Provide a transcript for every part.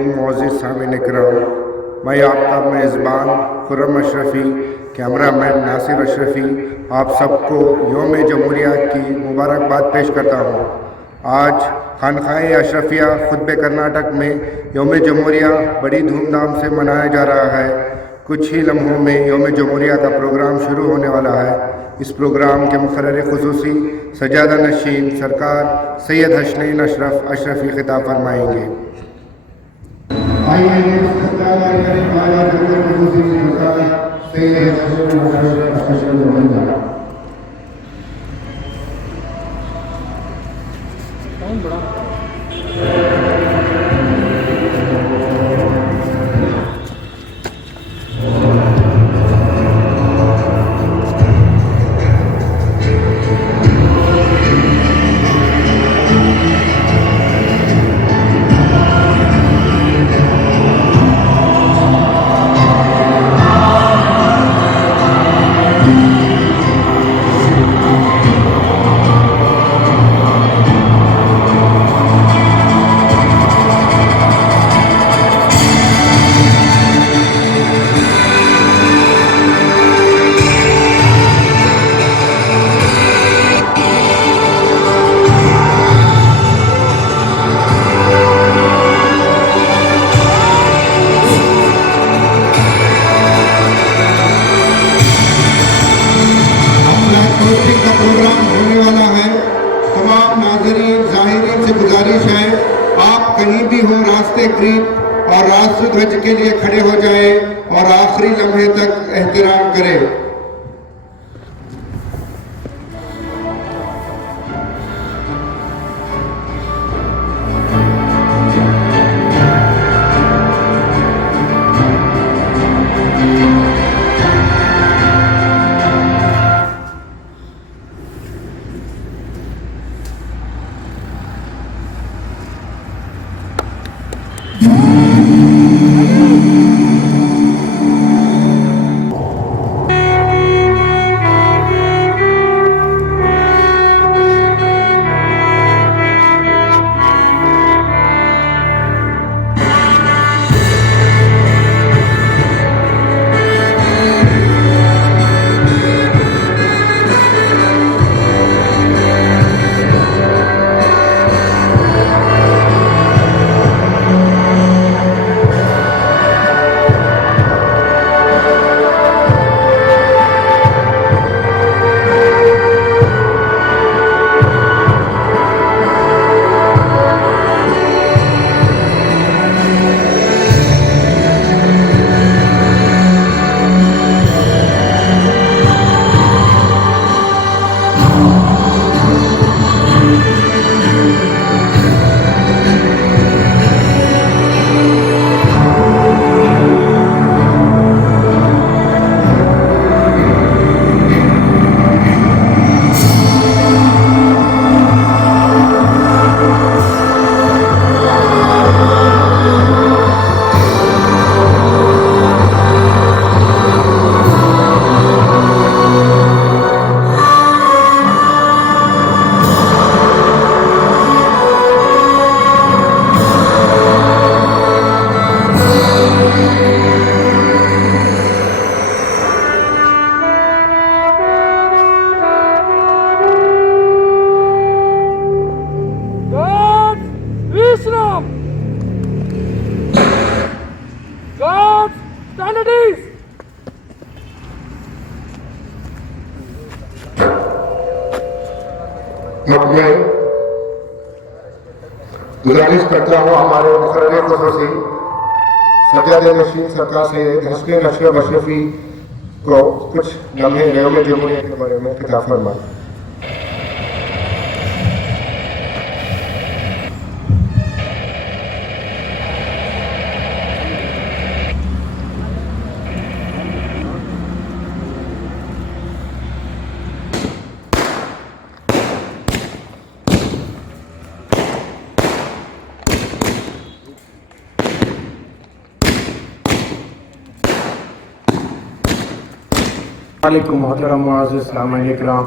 अलैकुम मोअज़्ज़िज़ सामीन इकराम। मैं आपका मेज़बान खुर्रम अशरफ़ी, कैमरामैन नासिर अशरफ़ी आप सबको यौम जमहूरिया की मुबारकबाद पेश करता हूँ। आज खानकाए अशरफिया खुतबे कर्नाटक में यौम जमहूरिया बड़ी धूमधाम से मनाया जा रहा है। कुछ ही लम्हों में यौम जमहूरिया का प्रोग्राम शुरू होने वाला है। इस प्रोग्राम के मुक़र्रर ख़ुसूसी सजादा नशीन सरकार सैयद हसनैन अशरफ अशरफी खिताब फरमाएंगे। कहीं भी हो रास्ते करीब और राष्ट्र ध्वज के लिए खड़े हो जाए और आखिरी लम्हे तक एहतराम करें। मैं गुजारिश करता हूँ हमारे मुक़र्रर ख़ुसूसी सजादा नशीन सरकार सैयद हसनैन अशरफ अशरफी को कुछ लम्हे यौम जमहूरिया के बारे में खिताब फरमाएं। वालेकुम मोहतरम मुअज़्ज़िज़ सामीन इकराम।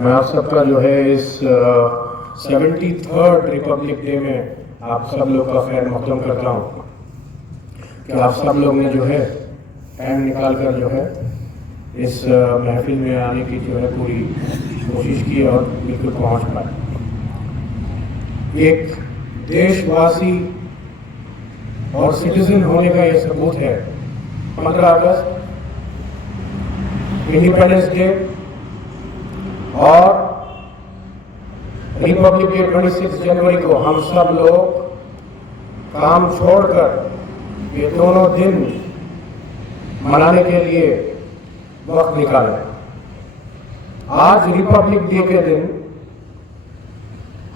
मैं आप सबका जो है इस 73rd रिपब्लिक डे में आप सब लोग का खैर मकदम करता हूँ कि आप सब लोग ने जो है टाइम निकाल कर जो है इस महफिल में आने की जो है पूरी कोशिश की और बिल्कुल पहुँच पाए। एक देशवासी और सिटीजन होने का ये सबूत है 15 अगस्त इंडिपेंडेंस डे और रिपब्लिक डे 26 जनवरी को हम सब लोग काम छोड़कर ये दोनों दिन मनाने के लिए वक्त निकाले। आज रिपब्लिक डे के दिन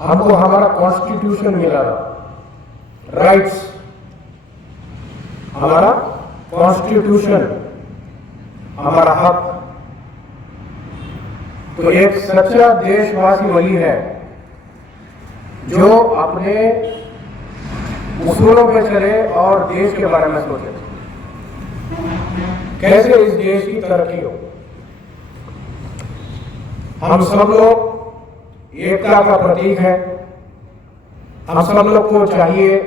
हमको हमारा कॉन्स्टिट्यूशन मिला था, राइट्स, हमारा कॉन्स्टिट्यूशन, हमारा हक। तो एक सच्चा देशवासी वही है जो अपने उसूलों पे चले और देश के बारे में सोचे कैसे इस देश की तरक्की हो। हम सब लोग एकता का प्रतीक है। हम सब लोग को चाहिए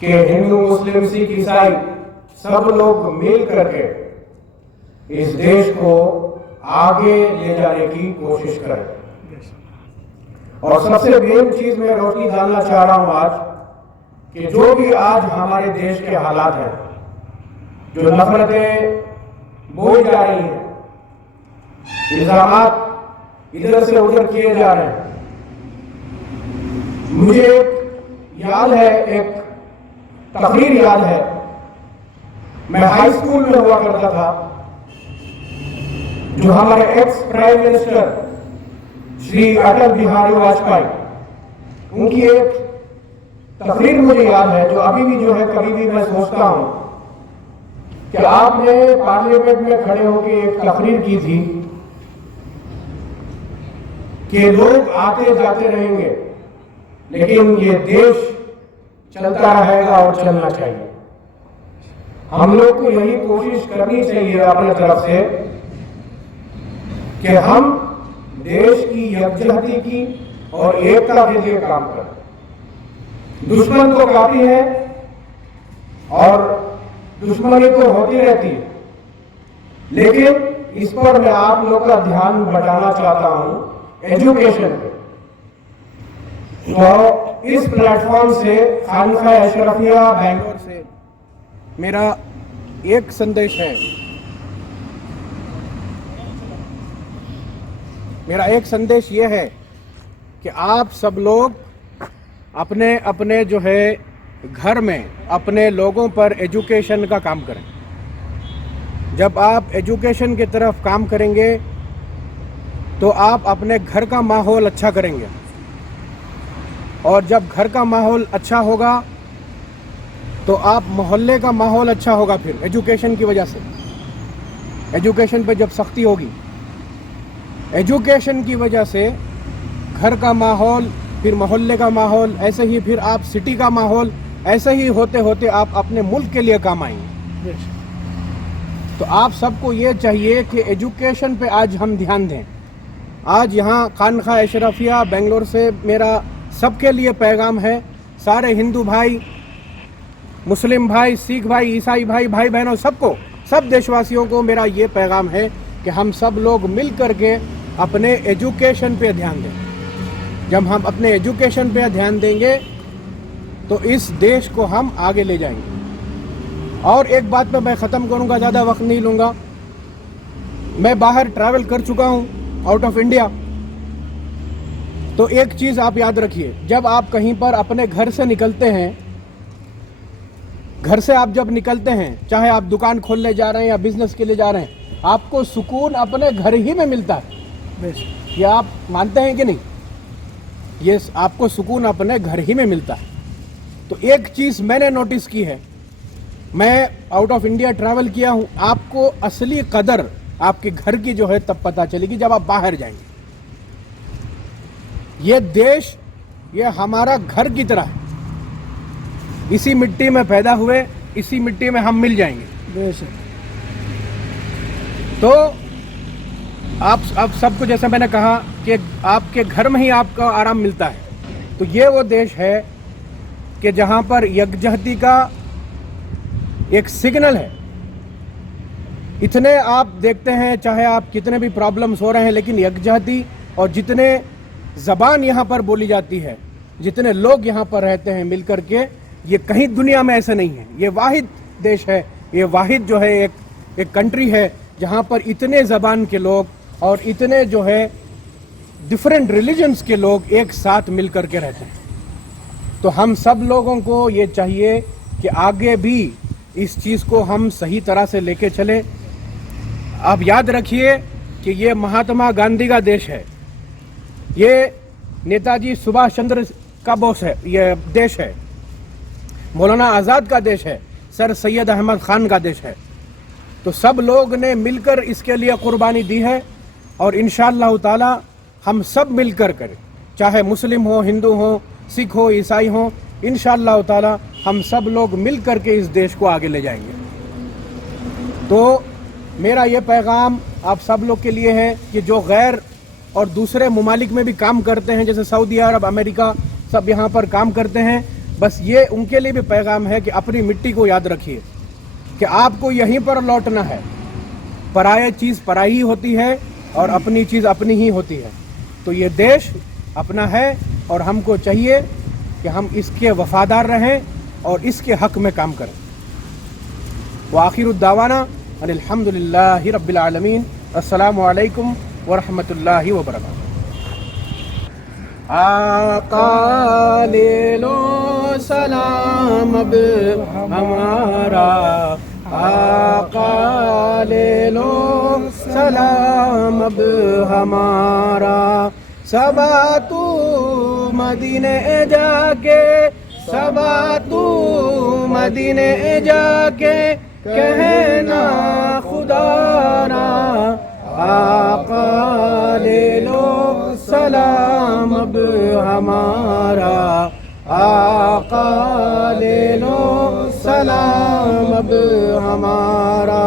कि हिंदू, मुस्लिम, सिख, ईसाई सब लोग मिल करके इस देश को आगे ले जाने की कोशिश करें। और सबसे मेन चीज मैं रोशनी डालना चाह रहा हूं आज कि जो भी आज हमारे देश के हालात हैं, जो नफरतें बोई जा रही हैं, इल्जामात इधर से उधर किए जा रहे हैं, मुझे एक याद है, एक तकरीर याद है। मैं हाई स्कूल में हुआ करता था, जो हमारे ex prime minister Shri Atal Bihari Vajpayee, उनकी एक तकरीर मुझे याद है, जो अभी भी जो है कभी भी मैं सोचता हूं कि आपने पार्लियामेंट में खड़े होकर एक तकरीर की थी कि लोग आते जाते रहेंगे लेकिन ये देश चलता रहेगा और चलना चाहिए। हम लोग को यही कोशिश करनी चाहिए अपनी तरफ से कि हम देश की यकजहती की और एकता के लिए काम करें। दुश्मन तो काफी है और दुश्मनी तो होती रहती है, लेकिन इस पर मैं आप लोग का ध्यान बटाना चाहता हूं एजुकेशन पे। तो इस प्लेटफॉर्म से खानका अशरफिया बेंगलोर से मेरा एक संदेश है, मेरा एक संदेश ये है कि आप सब लोग अपने अपने जो है घर में अपने लोगों पर एजुकेशन का काम करें। जब आप एजुकेशन की तरफ काम करेंगे तो आप अपने घर का माहौल अच्छा करेंगे, और जब घर का माहौल अच्छा होगा तो आप मोहल्ले का माहौल अच्छा होगा। फिर एजुकेशन की वजह से, एजुकेशन पे जब सख्ती होगी, एजुकेशन की वजह से घर का माहौल, फिर मोहल्ले का माहौल, ऐसे ही फिर आप सिटी का माहौल, ऐसे ही होते होते आप अपने मुल्क के लिए काम आएंगे। तो आप सबको ये चाहिए कि एजुकेशन पे आज हम ध्यान दें। आज यहाँ खानका अशरफिया बेंगलोर से मेरा सबके लिए पैगाम है, सारे हिंदू भाई, मुस्लिम भाई, सिख भाई, ईसाई भाई, भाई बहनों, सबको, सब देशवासियों को मेरा ये पैगाम है कि हम सब लोग मिल करके अपने एजुकेशन पे ध्यान दें। जब हम अपने एजुकेशन पे ध्यान देंगे तो इस देश को हम आगे ले जाएंगे। और एक बात पे मैं ख़त्म करूंगा, ज़्यादा वक्त नहीं लूँगा। मैं बाहर ट्रैवल कर चुका हूँ आउट ऑफ इंडिया। तो एक चीज़ आप याद रखिए, जब आप कहीं पर अपने घर से निकलते हैं, घर से आप जब निकलते हैं, चाहे आप दुकान खोलने जा रहे हैं या बिजनेस के लिए जा रहे हैं, आपको सुकून अपने घर ही में मिलता है। ये आप मानते हैं कि नहीं? ये आपको सुकून अपने घर ही में मिलता है। तो एक चीज़ मैंने नोटिस की है, मैं आउट ऑफ इंडिया ट्रैवल किया हूँ, आपको असली कदर आपके घर की जो है तब पता चलेगी जब आप बाहर जाएंगे। ये देश, ये हमारा घर की तरह है। इसी मिट्टी में पैदा हुए, इसी मिट्टी में हम मिल जाएंगे। तो आप सबको, जैसे मैंने कहा कि आपके घर में ही आपका आराम मिलता है, तो ये वो देश है कि जहां पर यकजहती का एक सिग्नल है। इतने आप देखते हैं, चाहे आप कितने भी प्रॉब्लम्स हो रहे हैं, लेकिन यकजहती और जितने ज़बान यहाँ पर बोली जाती है, जितने लोग यहाँ पर रहते हैं मिलकर के, ये कहीं दुनिया में ऐसे नहीं है। ये वाहिद देश है, ये वाहिद जो है एक कंट्री है जहाँ पर इतने ज़बान के लोग और इतने जो है डिफरेंट रिलीजन्स के लोग एक साथ मिलकर के रहते हैं। तो हम सब लोगों को ये चाहिए कि आगे भी इस चीज़ को हम सही तरह से लेके चले। आप याद रखिए कि ये महात्मा गांधी का देश है, ये नेताजी सुभाष चंद्र का बोस है, ये देश है, मौलाना आज़ाद का देश है, सर सैयद अहमद खान का देश है। तो सब लोग ने मिलकर इसके लिए कुर्बानी दी है और इंशाअल्लाह ताला हम सब मिलकर करें, चाहे मुस्लिम हो, हिंदू हो, सिख हो, ईसाई हो, इंशाअल्लाह ताला हम सब लोग मिलकर के इस देश को आगे ले जाएंगे। तो मेरा ये पैगाम आप सब लोग के लिए है कि जो गैर और दूसरे ममालिक में भी काम करते हैं, जैसे सऊदी अरब, अमेरिका, सब यहाँ पर काम करते हैं, बस ये उनके लिए भी पैगाम है कि अपनी मिट्टी को याद रखिए कि आपको यहीं पर लौटना है। पराया चीज़ पराई ही होती है और अपनी चीज़ अपनी ही होती है। तो ये देश अपना है और हमको चाहिए कि हम इसके वफादार रहें और इसके हक में काम करें। व आखिरु दावाना अल्हम्दुलिल्लाहि रब्बिल आलमीन। अस्सलामु अलैकुम व रहमतुल्लाहि व बरकातुहू। आका ले लो सलाम अब हमारा, आका ले लो सलाम अब हमारा। सबा तू मदीने जाके, सबा तू मदीने जाके कहना खुदारा। आका ले लो सलाम अब हमारा, आका ले लो सलाम अब हमारा।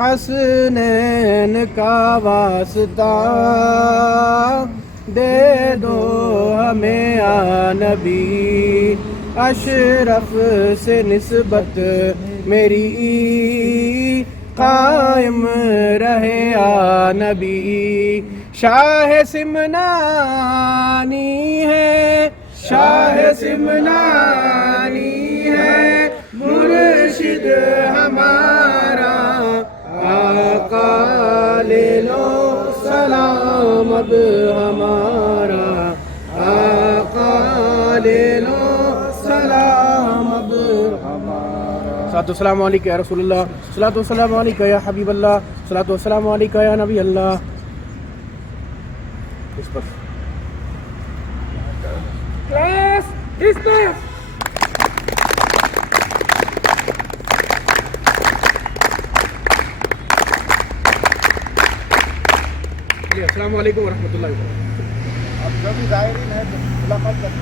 हसनैन का वास्ता दे दो हमें आ नबी, अशरफ से निस्बत मेरी कायम रहे आ नबी। शाह सिमनानी है, शाह सिमनानी है मुर्शिद हमारा। आका ले लो सलाम अब हमारा, आका ले लो सलाम अब हमारा। सलातो सलाम अलैका या रसूलल्लाह, सलातो सलाम अलैका या हबीबल्लाह, सलातो सलाम अलैका या नबी अल्लाह। इस पर क्लास डिस्मिस। अस्सलाम वालेकुम वरहमतुल्लाहि वबरकातुहू। आप जो भी ज़ायरीन हैं मुलाकात करें।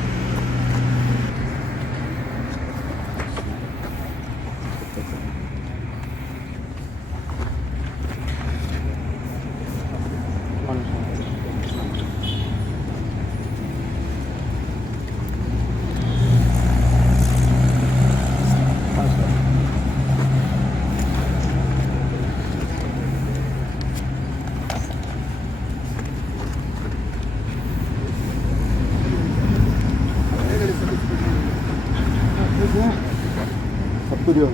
सबको दियो।